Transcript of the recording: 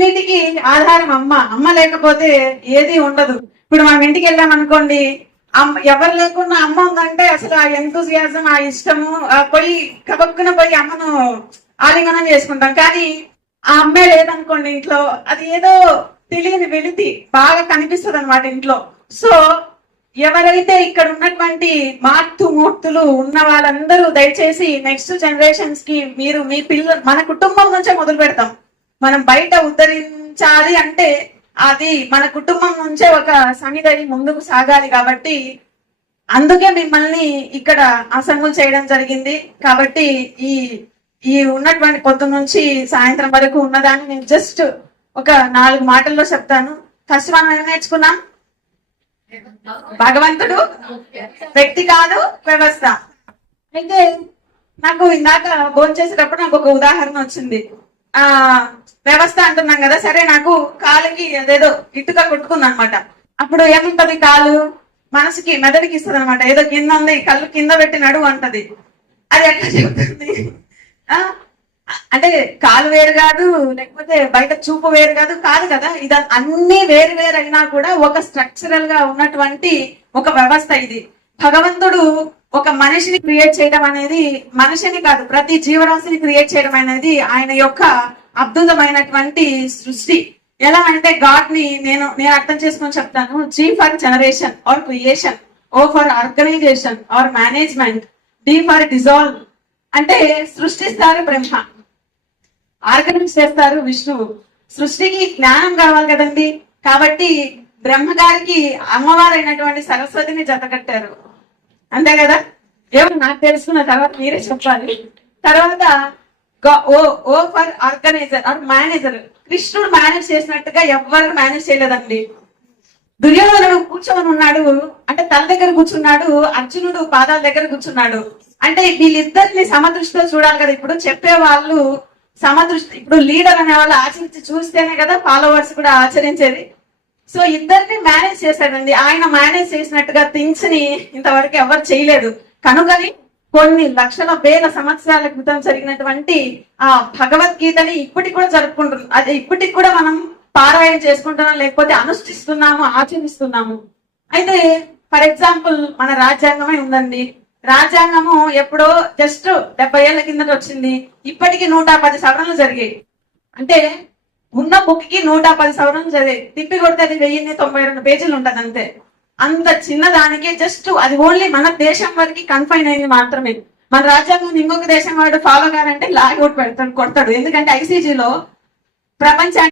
అన్నిటికీ ఆధారం అమ్మ. అమ్మ లేకపోతే ఏది ఉండదు. ఇప్పుడు మనం ఇంటికి వెళ్ళాం అనుకోండి, అమ్మ ఎవరు లేకున్నా అమ్మ ఉందంటే అసలు ఆ ఎంతూజియాజం, ఆ ఇష్టము, పోయి కబక్కున పోయి అమ్మను ఆలింగనం చేసుకుంటాం. కానీ ఆ అమ్మే లేదనుకోండి ఇంట్లో, అది ఏదో తెలియని వెలితి బాగా కనిపిస్తుంది అనమాట ఇంట్లో. సో ఎవరైతే ఇక్కడ ఉన్నటువంటి మూర్తులు ఉన్న వాళ్ళందరూ దయచేసి నెక్స్ట్ జనరేషన్స్ కి మీరు మీ పిల్లలు, మన కుటుంబం నుంచే మొదలు పెడతాం. మనం బయట ఉద్ధరించాలి అంటే అది మన కుటుంబం నుంచే ఒక సన్నిధి ముందుకు సాగాలి. కాబట్టి అందుకే మిమ్మల్ని ఇక్కడ అసెంబ్ల్ చేయడం జరిగింది. కాబట్టి ఈ ఈ ఉన్నటువంటి పొద్దు నుంచి సాయంత్రం వరకు ఉన్నదాన్ని నేను జస్ట్ ఒక 4 మాటల్లో చెప్తాను. ఫస్ట్ మనం ఏం నేర్చుకున్నాం? భగవంతుడు వ్యక్తి కాదు, వ్యవస్థ. అయితే నాకు ఇందాక భోజనం చేసేటప్పుడు నాకు ఒక ఉదాహరణ వచ్చింది. వ్యవస్థ అంటున్నాం కదా, సరే నాకు కాలుకి అదేదో ఇటుక కొట్టుకుంది అనమాట. అప్పుడు ఏముంటది? కాలు మనసుకి మెదడుకి ఇస్తుంది అనమాట. ఏదో కింద ఉంది, కళ్ళు కింద పెట్టి నడువు అంటది. అది ఎట్లా చెప్తుంది? అంటే కాలు వేరు కాదు, లేకపోతే బయట చూపు వేరు కాదు కాదు కదా. ఇది అన్ని వేరు వేరు అయినా కూడా ఒక స్ట్రక్చరల్ గా ఉన్నటువంటి ఒక వ్యవస్థ ఇది. భగవంతుడు ఒక మనిషిని క్రియేట్ చేయడం అనేది, మనిషిని కాదు ప్రతి జీవరాశిని క్రియేట్ చేయడం అనేది ఆయన యొక్క అద్భుతమైనటువంటి సృష్టి. ఎలా అంటే గాడ్ ని నేను అర్థం చేసుకొని చెప్తాను. G for generation or creation, O for organization or management, D for dissolve. అంటే సృష్టిస్తారు బ్రహ్మ, ఆర్గనైజ్ చేస్తారు విష్ణువు. సృష్టికి జ్ఞానం కావాలి కదండి. కాబట్టి బ్రహ్మగారికి అమ్మవారైనటువంటి సరస్వతిని జతకట్టారు. అంతే కదా? ఏమో నాకు తెలుసుకున్న తర్వాత మీరే చెప్పాలి. తర్వాత ఓ ఫర్ ఆర్గనైజర్ ఆర్ మేనేజర్. కృష్ణుడు మేనేజ్ చేసినట్టుగా ఎవరు మేనేజ్ చేయలేదండి. దుర్యోధనుడు కూర్చొని ఉన్నాడు అంటే తల దగ్గర కూర్చున్నాడు, అర్జునుడు పాదాల దగ్గర కూర్చున్నాడు. అంటే వీళ్ళిద్దరిని సమదృష్టితో చూడాలి కదా. ఇప్పుడు చెప్పే వాళ్ళు సమదృష్టి, ఇప్పుడు లీడర్ అనే వాళ్ళు ఆచరించి చూస్తేనే కదా ఫాలోవర్స్ కూడా ఆచరించేది. సో ఇద్దరిని మేనేజ్ చేశాడండి. ఆయన మేనేజ్ చేసినట్టుగా థింగ్స్ ని ఇంతవరకు ఎవరు చేయలేదు. కనుకని కొన్ని లక్షల వేల సంవత్సరాల క్రితం జరిగినటువంటి ఆ భగవద్గీతని ఇప్పటికి కూడా జరుపుకుంటున్నాం. అది ఇప్పటికి కూడా మనం పారాయణ చేసుకుంటున్నాం, లేకపోతే అనుష్ఠిస్తున్నాము, ఆచరిస్తున్నాము. అయితే ఫర్ ఎగ్జాంపుల్ మన రాజ్యాంగమే ఉందండి. రాజ్యాంగము ఎప్పుడో జస్ట్ 70 ఏళ్ల కిందట వచ్చింది. ఇప్పటికి 110 సవరణలు జరిగాయి. అంటే ఉన్న బుక్ కి 110 సవరణలు జరిగాయి. తిప్పి కొడితే అది 1092 పేజీలు ఉంటది అంతే. అంత చిన్నదానికి జస్ట్ అది ఓన్లీ మన దేశం వరకు కన్ఫైన్ అయింది మాత్రమే. మన రాజ్యాంగం ఇంకొక దేశం వాడు ఫాలో కావాలంటే లాగ్ అవుట్ కొడతాడు. ఎందుకంటే ఐసీజీలో ప్రపంచానికి